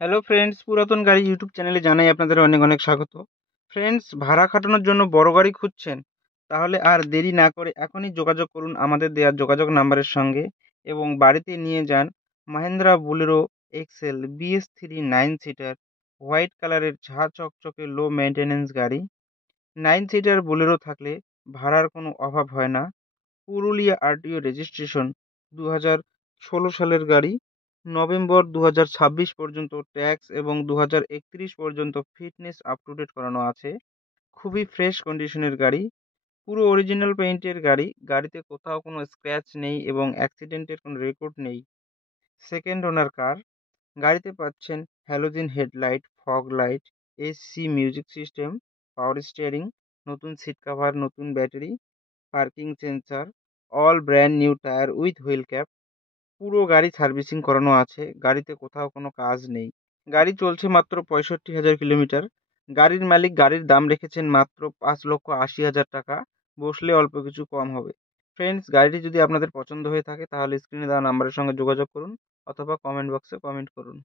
Hello friends, পুরাতন গাড়ি YouTube চ্যানেলে জানাই আপনাদের অনেক অনেক স্বাগত। ফ্রেন্ডস, ভাড়া খাটানোর জন্য বড় গাড়ি খুঁজছেন? তাহলে আর দেরি না করে এখনই যোগাযোগ করুন আমাদের দেওয়া যোগাযোগ নাম্বারের সঙ্গে এবং বাড়িতে নিয়ে যান Mahindra Bolero XL BS3 9 seater white কালারের ঝাঁ চকচকে লো মেইনটেনেন্স গাড়ি। 9 সিটার বোলেরো থাকলে ভাড়ার কোনো অভাব হয় না। পুরুলিয়া আরটিও রেজিস্ট্রেশন 2016 সালের গাড়ি। নভেম্বর 2026 পর্যন্ত ট্যাক্স এবং 2031 পর্যন্ত ফিটনেস আপ টু ডেট করানো আছে। খুবই ফ্রেশ কন্ডিশনের গাড়ি, পুরো অরিজিনাল পেইন্টের গাড়ি। গাড়িতে কোথাও কোনো স্ক্র্যাচ নেই এবং অ্যাক্সিডেন্টের কোনো রেকর্ড নেই। সেকেন্ড ওনার কার। গাড়িতে পাচ্ছেন halogen headlight, fog light, AC music system, power steering, নতুন সিট কভার, নতুন battery, parking sensor, all brand new tyre with wheel cap. পুরো গাড়ি সার্ভিসিং করানো আছে, গাড়িতে কোথাও কোনো কাজ নেই। গাড়ি চলছে মাত্র 65,000 কিলোমিটার। গাড়ির মালিক গাড়ির দাম রেখেছেন মাত্র 5,80,000 টাকা। বসলে অল্প কিছু কম হবে। ফ্রেন্ডস, গাড়িটি যদি আপনাদের পছন্দ হয়ে থাকে তাহলে স্ক্রিনে দেওয়া নাম্বারের সঙ্গে যোগাযোগ করুন অথবা কমেন্ট বক্সে কমেন্ট করুন।